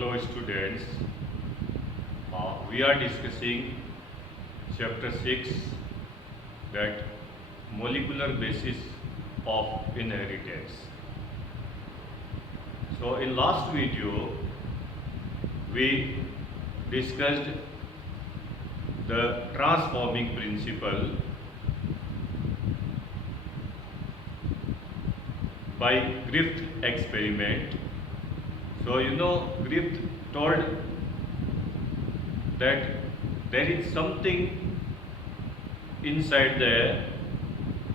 Hello students, we are discussing chapter 6, that molecular basis of inheritance. So in last video we discussed the transforming principle by Griffith experiment. So Griffith told that there is something inside the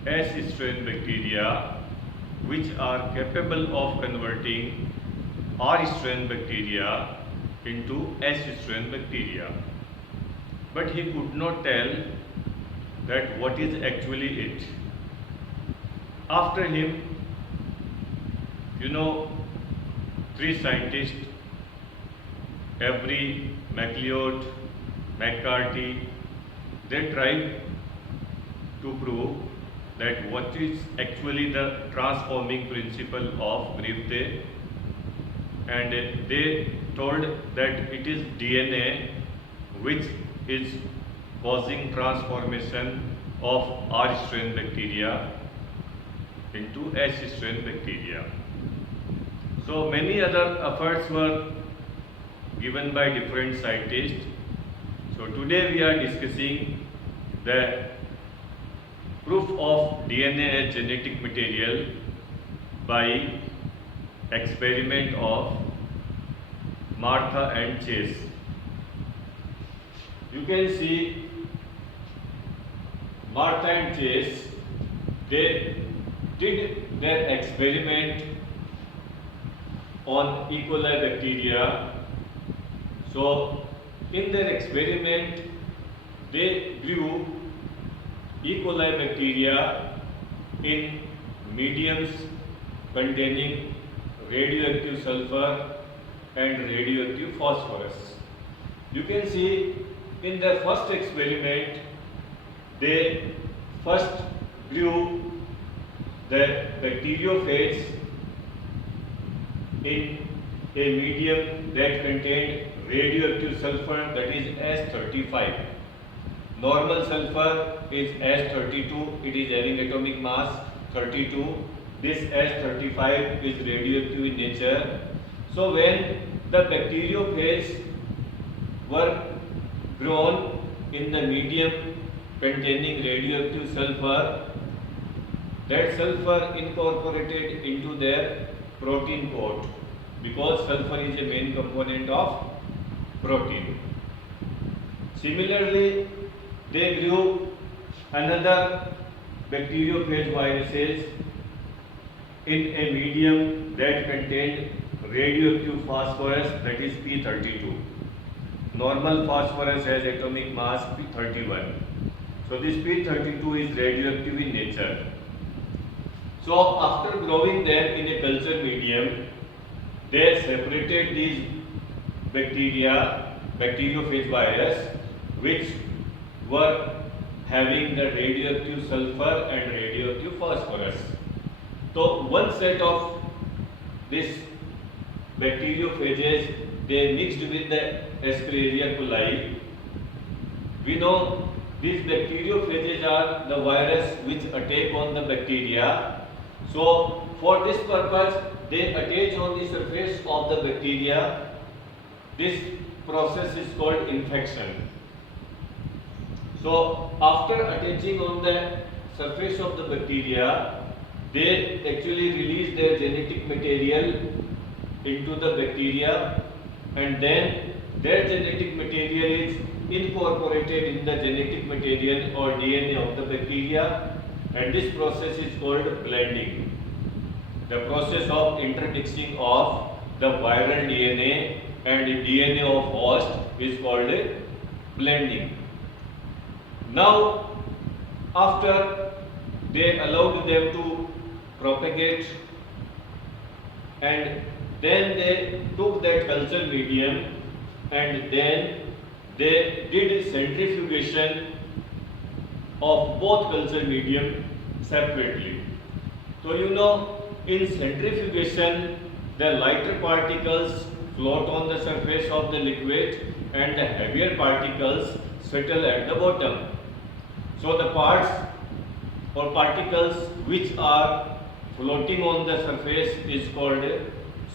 S strain bacteria which are capable of converting R strain bacteria into S strain bacteria. But he could not tell that what is actually it. After him, three scientists, Avery, MacLeod, McCarthy, they tried to prove that what is actually the transforming principle of Griffith, and they told that it is DNA which is causing transformation of R strain bacteria into S strain bacteria. So many other efforts were given by different scientists. So today we are discussing the proof of DNA as genetic material by experiment of Martha and Chase. You can see Martha and Chase, they did their experiment on E. coli bacteria. So in their experiment they grew E. coli bacteria in mediums containing radioactive sulfur and radioactive phosphorus. You can see in their first experiment they first grew the bacteriophage in a medium that contained radioactive sulfur, that is S35. Normal sulfur is S32, it is having atomic mass 32. This S35 is radioactive in nature. So when the bacteriophage were grown in the medium containing radioactive sulfur, that sulfur incorporated into their protein coat, because sulfur is a main component of protein. Similarly, they grew another bacteriophage viruses in a medium that contained radioactive phosphorus, that is P32. Normal phosphorus has atomic mass P31. So this P32 is radioactive in nature. So after growing them in a culture medium, they separated these bacteriophage virus, which were having the radioactive sulfur and radioactive phosphorus. So one set of this bacteriophages, they mixed with the Escherichia coli. We know these bacteriophages are the virus which attack on the bacteria. So for this purpose, they attach on the surface of the bacteria. This process is called infection. So after attaching on the surface of the bacteria, they actually release their genetic material into the bacteria, and then their genetic material is incorporated in the genetic material or DNA of the bacteria, and this process is called blending. The process of intermixing of the viral DNA and DNA of host is called blending. Now, after they allowed them to propagate, and then they took that culture medium and then they did centrifugation of both culture medium separately. So in centrifugation, the lighter particles float on the surface of the liquid and the heavier particles settle at the bottom. So the parts or particles which are floating on the surface is called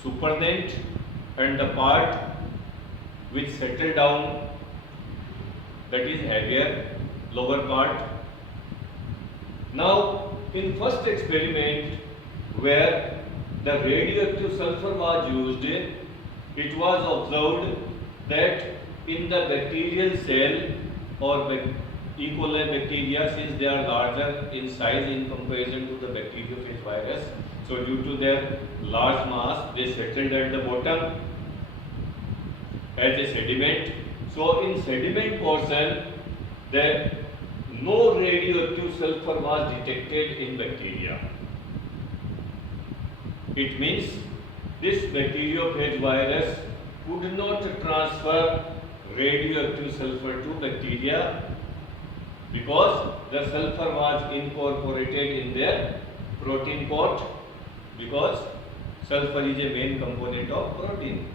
supernatant, and the part which settle down, that is heavier, lower part. Now in first experiment where the radioactive sulfur was used, it was observed that in the bacterial cell or E. coli bacteria, since they are larger in size in comparison to the bacteriophage virus, so due to their large mass, they settled at the bottom as a sediment. So in sediment portion, no radioactive sulfur was detected in bacteria. It means this bacteriophage virus could not transfer radioactive sulfur to bacteria because the sulfur was incorporated in their protein coat, because sulfur is a main component of protein.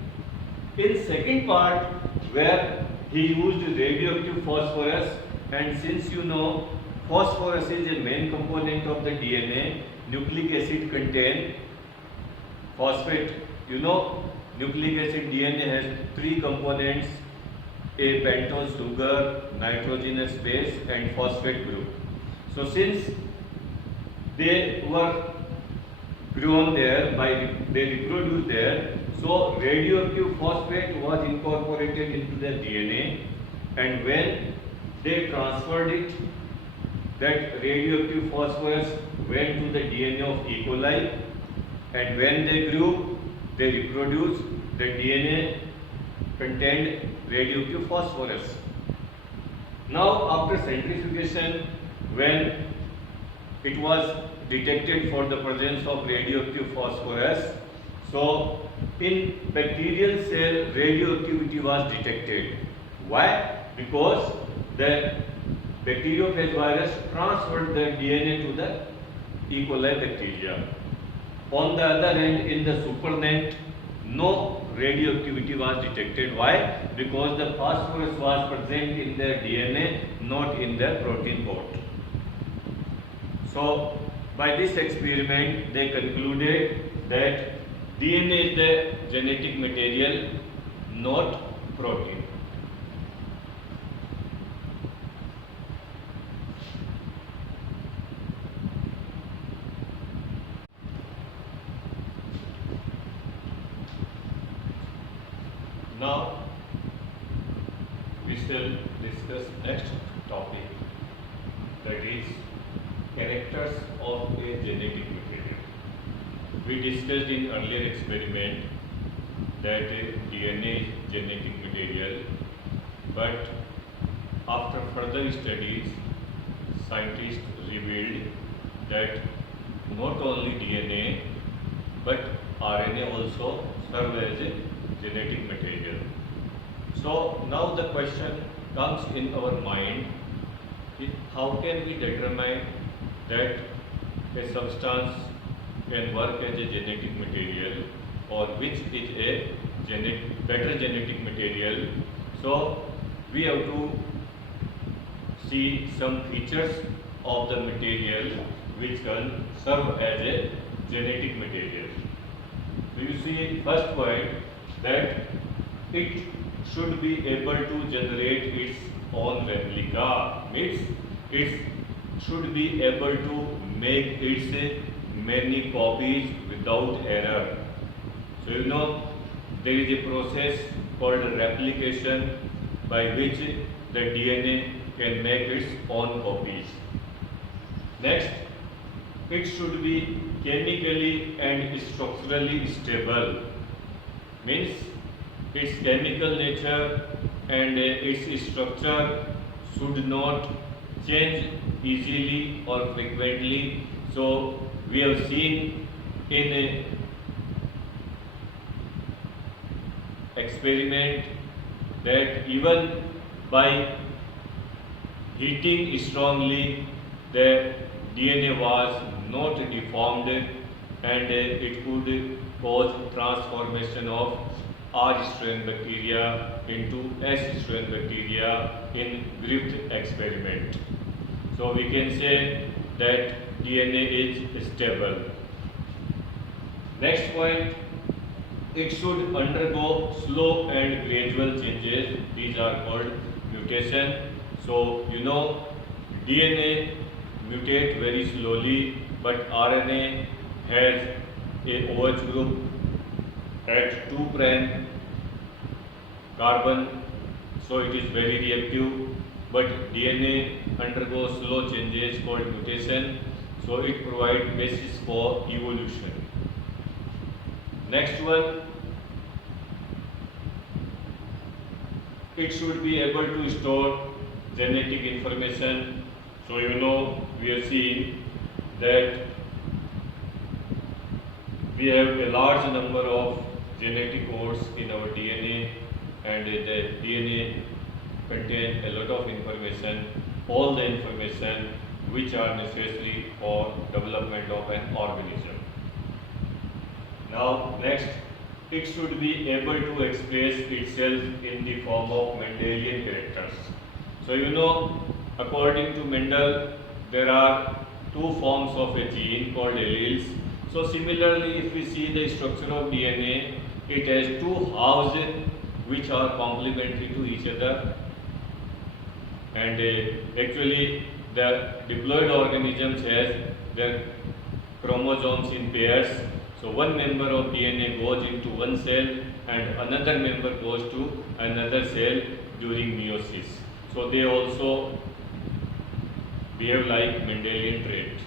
In second part where he used radioactive phosphorus, and since you know phosphorus is a main component of the DNA, nucleic acid contain phosphate. You know nucleic acid DNA has three components: a pentose sugar, nitrogenous base and phosphate group. So since they were grown there, they reproduced there, so radioactive phosphate was incorporated into the DNA, and when they transferred it, that radioactive phosphorus went to the DNA of E. coli, and when they grew, they reproduced, the DNA contained radioactive phosphorus. Now after centrifugation, when it was detected for the presence of radioactive phosphorus, so in bacterial cell radioactivity was detected. Why? Because the bacteriophage virus transferred the DNA to the E. coli bacteria. On the other hand, in the supernatant, no radioactivity was detected. Why? Because the phosphorus was present in their DNA, not in their protein coat. So by this experiment, they concluded that DNA is the genetic material, not protein. Now we shall discuss next topic, that is characters of a genetic material. We discussed in earlier experiment that DNA is genetic material, but after further studies, scientists revealed that not only DNA but RNA also serve as a genetic material. So now the question comes in our mind, how can we determine that a substance can work as a genetic material or which is a better genetic material? So we have to see some features of the material which can serve as a genetic material. So you see, first point, that it should be able to generate its own replica, means it should be able to make its many copies without error. So you know there is a process called replication by which the DNA can make its own copies. Next, it should be chemically and structurally stable, means its chemical nature and its structure should not change easily or frequently. So we have seen in a experiment that even by heating strongly, the DNA was not deformed and it could cause transformation of R strain bacteria into S strain bacteria in Griffith experiment. So we can say that DNA is stable. Next point, it should undergo slow and gradual changes. These are called mutation. So you know DNA mutate very slowly, but RNA has a OH group at 2' carbon, so it is very reactive. But DNA undergoes slow changes called mutation, so it provides basis for evolution. Next one, it should be able to store genetic information. So you know we have seen that we have a large number of genetic codes in our DNA, and the DNA contains a lot of information, all the information which are necessary for development of an organism. Now next, it should be able to express itself in the form of Mendelian characters. So you know, according to Mendel, there are two forms of a gene called alleles. So similarly, if we see the structure of DNA, it has two halves which are complementary to each other, and actually the diploid organisms has their chromosomes in pairs. So one member of DNA goes into one cell and another member goes to another cell during meiosis. So they also behave like Mendelian trait.